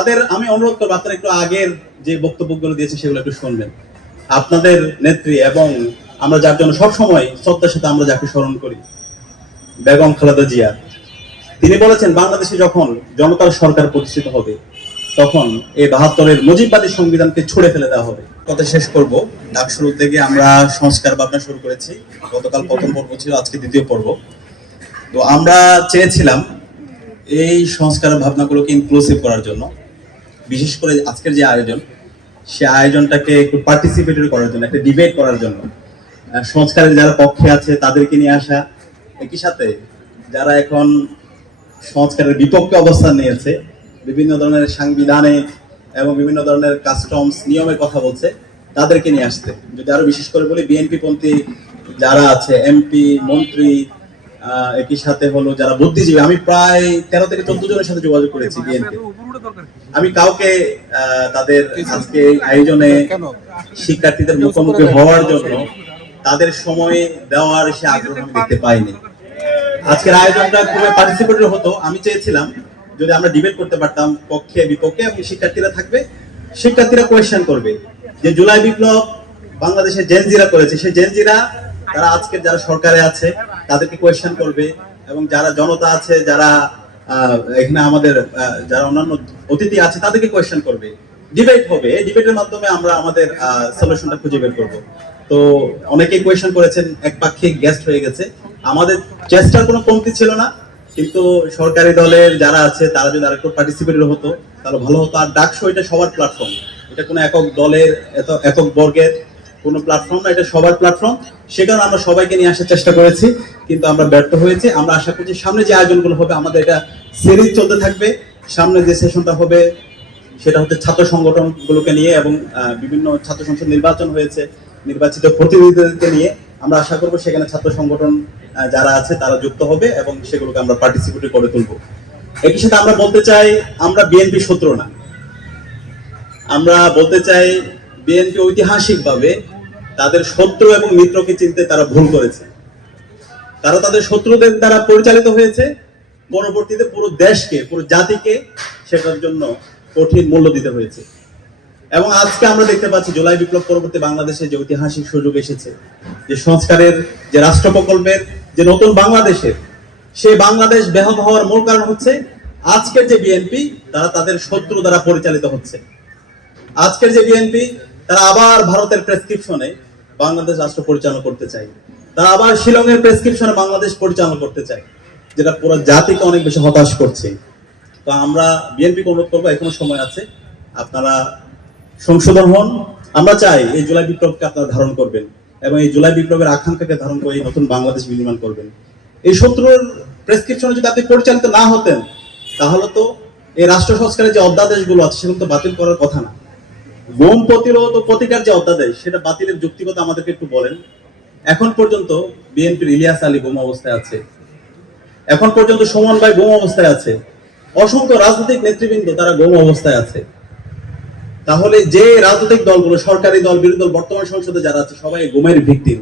তাদের আমি অনুরোধ করবো আপনারা একটু আগের যে বক্তব্যগুলো দিয়েছে সেগুলো একটু শুনবেন। আপনাদের নেত্রী এবং আমরা যার জন্য সবসময় শ্রদ্ধার সাথে আমরা যাকে স্মরণ করি, বেগম খালেদা জিয়া, তিনি বলেছেন বাংলাদেশে যখন জনতার সরকার প্রতিষ্ঠিত হবে তখন এই ৭২-এর মুজিববাদী সংবিধানকে ছুড়ে ফেলে দেওয়া হবে। কথা শেষ করব, ডাকসুর উদ্যোগে আমরা সংস্কার ভাবনা শুরু করেছি। গতকাল প্রথম পর্ব ছিল, আজকে দ্বিতীয় পর্ব। তো আমরা চেয়েছিলাম এই সংস্কার ভাবনাগুলোকে ইনক্লুসিভ করার জন্য, বিশেষ করে আজকের যে আয়োজন, সে আয়োজনটাকে একটু পার্টিসিপেটরি করার জন্য, একটা ডিবেট করার জন্য, সংস্কারের যারা পক্ষে আছে তাদেরকে নিয়ে আসা, একই সাথে যারা এখন সংস্কারের বিপক্ষে অবস্থান নিয়েছে, বিভিন্ন ধরনের সাংবিধানিক এবং বিভিন্ন ধরনের কাস্টমস নিয়মের কথা বলছে, তাদেরকে নিয়ে আসতে। যদি আরো বিশেষ করে বলি, বিএনপি পন্থী যারা আছে, এমপি, মন্ত্রী, একই সাথে হলো যারা বুদ্ধিজীবী, আমি প্রায় 13 থেকে 14 জনের সাথে যোগাযোগ করেছি বিএনপি। আমি কাউকে তাদের আজকে আয়োজনে শিক্ষার্থীদের মুখোমুখি হওয়ার জন্য তাদের সময় দেওয়ার সে আগ্রহ আমি দেখতে পাইনি। আজকের আয়োজনটা খুবই পার্টিসিপেটরি হতো। আমি চেয়েছিলাম যদি আমরা ডিবেট করতে পারতাম পক্ষে বিপক্ষে, এবং শিক্ষার্থীরা থাকবে, শিক্ষার্থীরা কোয়েশ্চেন করবে যে জুলাই বিপ্লব বাংলাদেশের জেনজিরা করেছে, সেই জেনজিরা তারা আজকের যারা সরকারে আছে তাদেরকে কোয়েশ্চেন করবে, এবং যারা জনতা আছে, যারা এখানে আমাদের যারা অন্যান্য অতিথি আছে তাদেরকে কোয়েশ্চেন করবে, ডিবেট হবে। এই ডিবেটের মাধ্যমে আমরা আমাদের সলিউশনটা খুঁজে বের করব। তো অনেকেই কোয়েশ্চেন করেছেন, একপাক্ষিক গেস্ট হয়ে গেছে, আমাদের চেষ্টার কোনো কমতি ছিল না, কিন্তু সরকারি দলের যারা আছে তারা যদি আরেকটু পার্টিসিপেটরি হতো তাহলে ভালো হতো। আর ডাকশো এটা সবার প্ল্যাটফর্ম, এটা কোনো একক দলের একক বর্গের কোনো প্ল্যাটফর্ম না, এটা সবার প্ল্যাটফর্ম। সে কারণে আমরা সবাইকে নিয়ে আসার চেষ্টা করেছি, কিন্তু আমরা ব্যর্থ হয়েছি। আমরা আশা করছি সামনে যে আয়োজনগুলো হবে আমাদের এটা সিরিজ চলতে থাকবে। সামনে যে সেশনটা হবে সেটা হচ্ছে ছাত্র সংগঠনগুলোকে নিয়ে, এবং বিভিন্ন ছাত্র সংসদ নির্বাচন হয়েছে, নির্বাচিত প্রতিনিধিদেরকে নিয়ে। আমরা আশা করবো সেখানে ছাত্র সংগঠন যারা আছে তারা যুক্ত হবে এবং সেগুলোকে আমরা পার্টিসিপেট করে তুলবো। একই সাথে আমরা বলতে চাই আমরা বিএনপি শত্রু না। আমরা বলতে চাই বিএনপি ঐতিহাসিকভাবে তাদের শত্রু এবং মিত্রকে চিনতে তারা ভুল করেছে। তারা তাদের শত্রুদের দ্বারা পরিচালিত হয়েছে, পরবর্তীতে পুরো দেশকে, পুরো জাতিকে সেটার জন্য কঠিন মূল্য দিতে হয়েছে। এবং আজকে আমরা দেখতে পাচ্ছি জুলাই বিপ্লব পরবর্তী বাংলাদেশে যে ঐতিহাসিক সুযোগ এসেছে, যে সংস্কারের, যে রাষ্ট্র প্রকল্পের, যে নতুন বাংলাদেশের, সেই বাংলাদেশ ব্যাহত হওয়ার মূল কারণ হচ্ছে আজকের যে বিএনপি তারা তাদের শত্রু দ্বারা পরিচালিত হচ্ছে। আজকের যে বিএনপি তারা আবার ভারতের প্রেসক্রিপশনে বাংলাদেশ রাষ্ট্র পরিচালনা করতে চায়, তারা আবার শিলংয়ের প্রেসক্রিপশনে বাংলাদেশ পরিচালনা করতে চায়, যেটা পুরো জাতিকে অনেক বেশি হতাশ করছে। তো আমরা বিএনপিকে অনুরোধ করবো, এখনো সময় আছে, আপনারা সংশোধন হন। আমরা চাই এই জুলাই বিপ্লবকে আপনারা ধারণ করবেন এবং এই জুলাই বিপ্লবের আকাঙ্ক্ষাকে ধারণ করে এই নতুন বাংলাদেশ বিনির্মাণ করবেন। এই শত্রুর প্রেসক্রিপশনে যদি আপনি পরিচালিত না হতেন তাহলে তো এই রাষ্ট্র সংস্কারের যে অধ্যাদেশগুলো আছে সেগুলো তো বাতিল করার কথা না। গুম প্রতিরোধ ও প্রতিকার যে অধ্যাদেশ, সেটা বাতিলের যৌক্তিকতা আমাদেরকে একটু বলেন। এখন পর্যন্ত বিএনপির ইলিয়াস আলী গুম অবস্থায় আছে, এখন পর্যন্ত সুমন ভাই গুম অবস্থায় আছে, অসংখ্য রাজনৈতিক নেতৃবৃন্দ তারা গুম অবস্থায় আছে। তাহলে যে রাজনৈতিক দলগুলো, সরকারি দল, বিরোধী দল, বর্তমান সংসদে যারা আছে সবাই গুমের ভিকটিম,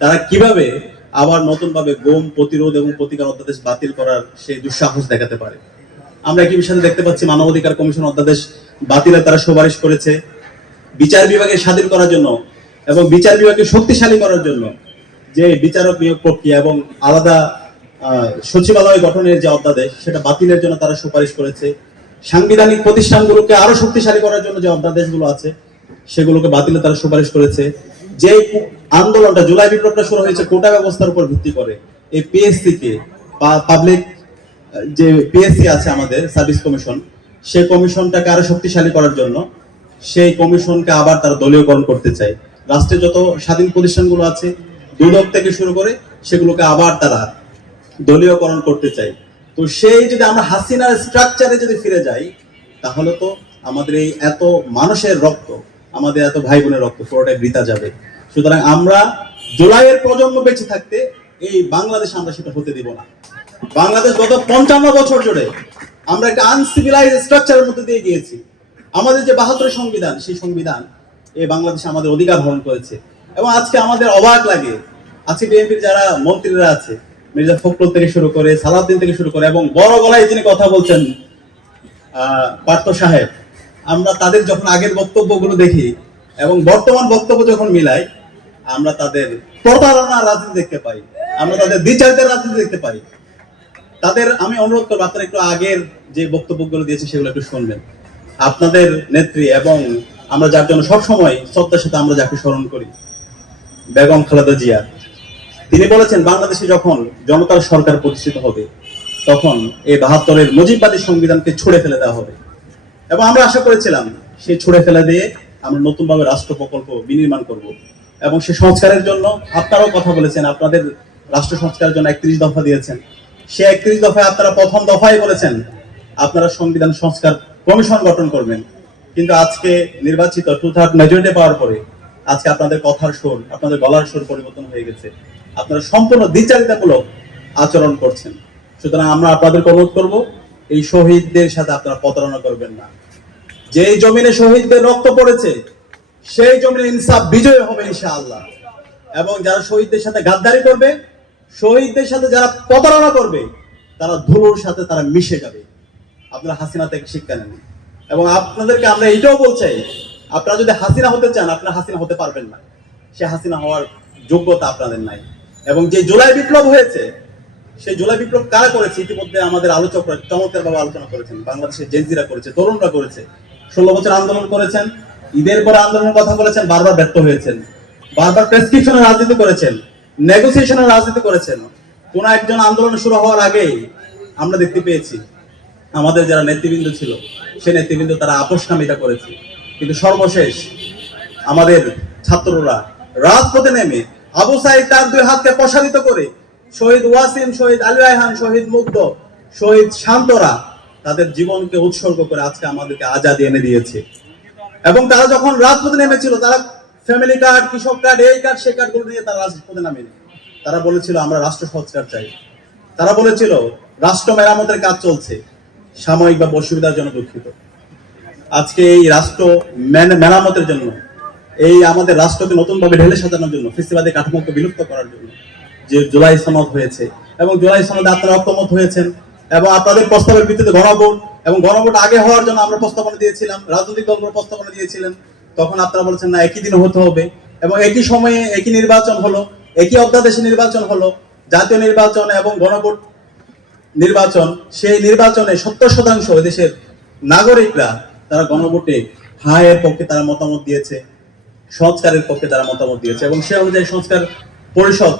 তারা কিভাবে আবার নতুন ভাবে গুম প্রতিরোধ এবং প্রতিকার অধ্যাদেশ বাতিল করার সেই দুঃসাহস দেখাতে পারে? আমরা একই বিষয়ে দেখতে পাচ্ছি মানবাধিকার কমিশন অধ্যাদেশ বাতিলে তারা সুপারিশ করেছে। বিচার বিভাগের স্বাধীন করার জন্য এবং বিচার বিভাগকে শক্তিশালী করার জন্য যে বিচারক নিয়োগ প্রক্রিয়া এবং আলাদা সচিবালয় গঠনের যে অধ্যাদেশ, সেটা বাতিলের জন্য তারা সুপারিশ করেছে। সাংবিধানিক প্রতিষ্ঠানগুলোকে আরো শক্তিশালী করার জন্য যে অধ্যাদেশগুলো আছে সেগুলোকে বাতিলে তারা সুপারিশ করেছে। যে আন্দোলনটা, জুলাই বিপ্লবটা শুরু হয়েছে কোটা ব্যবস্থার উপর ভিত্তি করে, এই পিএসসি কে, পাবলিক যে পিএসসি আছে আমাদের সার্ভিস কমিশন, সেই কমিশনটাকে আরো শক্তিশালী করার জন্য সেই কমিশনকে আবার তারা দলীয়করণ করতে চায়। রাষ্ট্রের যত স্বাধীন প্রতিষ্ঠানগুলো আছে, দুদক থেকে শুরু করে, সেগুলোকে আবার তারা দলীয়করণ করতে চায়। তো সেই যদি আমরা হাসিনার স্ট্রাকচারে যদি ফিরে যাই তাহলে তো আমাদের এই এত মানুষের রক্ত, আমাদের এত ভাই বোনের রক্ত পুরোটাই বৃথা যাবে। সুতরাং আমরা জুলাইয়ের প্রজন্ম বেঁচে থাকতে এই বাংলাদেশ আমরা সেটা হতে দিব না। বাংলাদেশ গত 55 বছর জুড়ে আমরা একটা আনসিভিলাইজ স্ট্রাকচারের মধ্যে দিয়ে গিয়েছি। আমাদের যে 72 সংবিধান, সেই সংবিধান এই বাংলাদেশে আমাদের অধিকার হরণ করেছে। এবং আজকে আমাদের অবাক লাগে, আজকে বিএনপির যারা মন্ত্রীরা আছে, মির্জা ফখরুল থেকে শুরু করে, সালাউদ্দিন থেকে শুরু করে, এবং বড় গলায় যিনি কথা বলছেন পার্থ সাহেব, আমরা তাদের যখন আগের বক্তব্যগুলো দেখি এবং বর্তমান বক্তব্য যখন মিলাই, আমরা তাদের প্রতারণা রাজনীতি দেখতে পাই, আমরা তাদের দ্বিচারিতার রাজনীতি দেখতে পাই। তাদের আমি অনুরোধ করবো আপনারা একটু আগের যে বক্তব্যগুলো দিয়েছে সেগুলো একটু শুনবেন। আপনাদের নেত্রী এবং আমরা যার জন্য সবসময় শ্রদ্ধার সাথে আমরা যাকে স্মরণ করি, বেগম খালেদা জিয়া, তিনি বলেছেন বাংলাদেশে যখন জনতার সরকার প্রতিষ্ঠিত হবে তখন এই ৭২-এর মুজিববাদী সংবিধানকে ছুঁড়ে ফেলে দেওয়া হবে। এবং আমরা আশা করেছিলাম সেই ছুঁড়ে ফেলে দিয়ে আমরা নতুনভাবে রাষ্ট্র প্রকল্প বিনির্মাণ করব। এবং সে সংস্কারের জন্য আপনারাও কথা বলেছেন, আপনাদের রাষ্ট্র সংস্কারের জন্য ৩১ দফা দিয়েছেন। সে ৩১ দফায় আপনারা প্রথম দফায় বলেছেন আপনারা সংবিধান সংস্কার কমিশন গঠন করবেন। কিন্তু আজকে নির্বাচিত 2/3 মেজরিটি পাওয়ার পরে আজকে আপনাদের কথার সুর, আপনাদের গলার সুর পরিবর্তন হয়ে গেছে। আপনারা সম্পূর্ণ দ্বিচারিতামূলক আচরণ করছেন। সুতরাং আমরা আপনাদেরকে অনুরোধ করব, এই শহীদদের সাথে আপনারা প্রতারণা করবেন না। যেই জমিনে শহীদদের রক্ত পড়েছে সেই জমিনে ইনসাফ বিজয় হবে ইনশাআল্লাহ। এবং যারা শহীদদের সাথে গাদ্দারি করবে, শহীদদের সাথে যারা প্রতারণা করবে, তারা ধুলোর সাথে তারা মিশে যাবে। আপনারা হাসিনা থেকে শিক্ষা নেন। এবং আপনাদেরকে আমরা এইটাও বলছি, আপনারা যদি হাসিনা হতে চান আপনারা হাসিনা হতে পারবেন না। সে হাসিনা হওয়ার যোগ্যতা আপনাদের নাই। এবং যে জুলাই বিপ্লব হয়েছে, সেই জুলাই বিপ্লব কারা করেছে ইতিমধ্যে আমাদের আলোচকরা চমৎকারভাবে আলোচনা করেছেন। বাংলাদেশের জেনজিরা করেছে, তরুণরা করেছে, ১৬ বছর আন্দোলন করেছেন, ঈদের পরে আন্দোলনের কথা বলেছেন, বারবার ব্যর্থ হয়েছেন, বারবার প্রেসক্রিপশনের রাজনীতি করেছেন, নেগোসিয়েশনের রাজনীতি করেছেন। কোন একজন আন্দোলন শুরু হওয়ার আগেই আমরা দেখতে পেয়েছি আমাদের যারা নেতৃবৃন্দ ছিল সেই নেতৃবৃন্দ তারা আপোষকামিতা করেছে। কিন্তু সর্বশেষ আমাদের ছাত্ররা রাজপথে নেমে আবু সাইদ তার ২ হাতকে প্রসারিত করে শহীদ ওয়াসিম, শহীদ আলী রায়হান, শহীদ মুগ্ধ, শহীদ শান্তরা তাদের জীবনকে উৎসর্গ করে আজকে আমাদেরকে আজাদি এনে দিয়েছে। এবং তারা যখন রাজপথে নেমেছিল তারা ফ্যামিলি কার্ড, কৃষক কার্ড, এই কার্ড সে কার্ড গুলো নিয়ে তারা রাজপথে নামেনি। তারা বলেছিল আমরা রাষ্ট্র সংস্কার চাই। তারা বলেছিল রাষ্ট্র মেরামতের কাজ চলছে, সাময়িক বা অসুবিধার জন্য দুঃখিত। আজকে এই রাষ্ট্র মেরামতের জন্য, এই আমাদের রাষ্ট্রকে নতুনভাবে ঢেলে সাজানোর জন্য, ফেসিবাদী কাঠামোকে বিলুপ্ত করার জন্য যে জুলাই সনদ হয়েছে এবং জুলাই সনদে আপনারা ঐকমত্য হয়েছেন এবং আপনাদের প্রস্তাবের ভিত্তিতে গণভোট এবং গণভোট আগে হওয়ার জন্য আমরা প্রস্তাবনা দিয়েছিলাম, রাজনৈতিক দলগুলো প্রস্তাবনা দিয়েছিলেন। তখন আপনারা বলেছেন না একই দিনে হতে হবে এবং একই সময়ে একই নির্বাচন হলো, একই অধ্যাদেশে নির্বাচন হলো, জাতীয় নির্বাচন এবং গণভোট নির্বাচন। সেই নির্বাচনে ৭০% দেশের নাগরিকরা তারা গণভোটে হায়ের পক্ষে তারা মতামত দিয়েছে, সংস্কারের পক্ষে তারা মতামত দিয়েছে এবং সে অনুযায়ী সংস্কার পরিষদ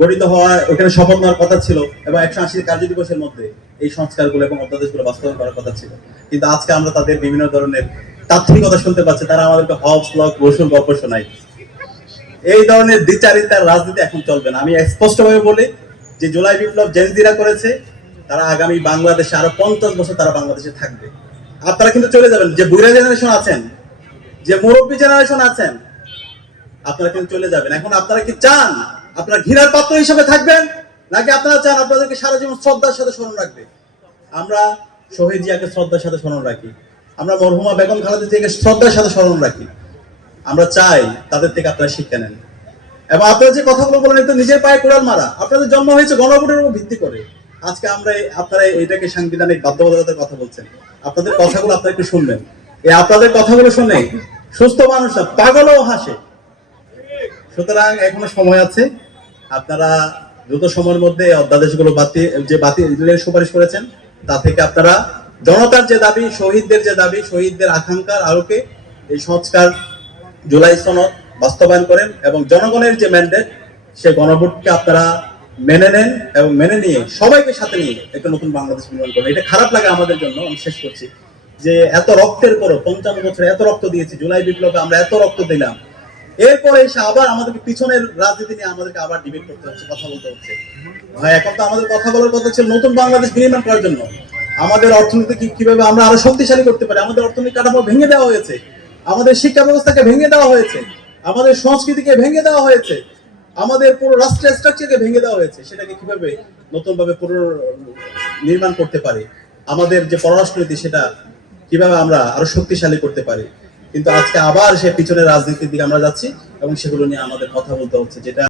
গঠিত হওয়া, ওখানে শপথ নেওয়ার কথা ছিল এবং ১৮০ কার্য দিবসের মধ্যে এই সংস্কারগুলো এবং অধ্যাদেশগুলো বাস্তবায়ন করার কথা ছিল। কিন্তু আজকে আমরা তাদের বিভিন্ন ধরনের তাৎক্ষণিকতা শুনতে পাচ্ছি, তারা আমাদেরকে হবস ব্লক রসুন গল্প শোনায়। এই ধরনের দ্বিচারিতার রাজনীতি এখন চলবে না। আমি স্পষ্টভাবে বলি যে জুলাই বিপ্লব জেনজিরা করেছে, তারা আগামী বাংলাদেশে আরো ৫০ বছর তারা বাংলাদেশে থাকবে। আপনারা কিন্তু চলে যাবেন, যে বুড়া জেনারেশন আছেন, যে মুরব্বী জেনারেশন আছেন, আপনারা কিন্তু চলে যাবেন। এখন আপনারা কি চান আপনারা ঘৃণার পাত্র হিসেবে থাকবেন, নাকি আপনারা চান আপনাদেরকে সারা জীবন শ্রদ্ধার সাথে স্মরণ রাখবে? আমরা শহীদ জিয়াকে শ্রদ্ধার সাথে স্মরণ রাখি, আমরা মরহুমা বেগম খালেদা জিয়াকে শ্রদ্ধার সাথে স্মরণ রাখি। আমরা চাই তাদের থেকে আপনারা শিক্ষা নেন। এবং আপনারা যে কথাগুলো বলেন এটা নিজের পায়ে কোড়াল মারা। আপনাদের জন্ম হয়েছে গণভোটের উপর ভিত্তি করে। আজকে আপনারা এটাকে সাংবিধানিক বাধ্যবাধকতার কথা বলছেন। আপনাদের কথাগুলো আপনারা একটু শুনবেন। এই আপনাদের কথাগুলো শুনে সুস্থ মানুষরা পাগলও হাসে। সুতরাং এখনো সময় আছে, আপনারা দ্রুত সময়ের মধ্যে অধ্যাদেশগুলো বাতিলের সুপারিশ করেছেন তা থেকে আপনারা জনতার যে দাবি, শহীদদের যে দাবি, শহীদদের আকাঙ্ক্ষার আলোকে এই সংস্কার জুলাই সনদ বাস্তবায়ন করেন এবং জনগণের যে ম্যান্ডেট সে গণভোটকে আপনারা মেনে নেন এবং মেনে নিয়ে সবাইকে সাথে নিয়ে একটা নতুন বাংলাদেশ নির্মাণ করেন। এটা খারাপ লাগে আমাদের জন্য। আমি শেষ করছি যে এত রক্তের পরও ৫৫ বছরে এত রক্ত দিয়েছি, জুলাই বিপ্লবে আমরা এত রক্ত দিলাম, এরপরে এসে আবার আমাদেরকে পিছনের রাজনীতি নিয়ে আমাদেরকে আবার ডিবেট করতে হচ্ছে, কথা বলতে হচ্ছে। ভাই এখন তো আমাদের কথা বলার কথা ছিল নতুন বাংলাদেশ নির্মাণ করার জন্য, আমাদের অর্থনীতি কিভাবে আমরা আরো শক্তিশালী করতে পারি। আমাদের অর্থনৈতিক কাঠামো ভেঙে দেওয়া হয়েছে, আমাদের শিক্ষা ব্যবস্থাকে ভেঙে দেওয়া হয়েছে, আমাদের সংস্কৃতিকে ভেঙে দেওয়া হয়েছে, আমাদের পুরো রাষ্ট্রের স্ট্রাকচারকে ভেঙে দেওয়া হয়েছে। সেটাকে কিভাবে নতুন ভাবে পুরো নির্মাণ করতে পারি, আমাদের যে পররাষ্ট্রনীতি সেটা কিভাবে আমরা আরো শক্তিশালী করতে পারি। কিন্তু আজকে আবার সে পিছনের রাজনীতির দিকে আমরা যাচ্ছি এবং সেগুলো নিয়ে আমাদের কথা বলতে হচ্ছে, যেটা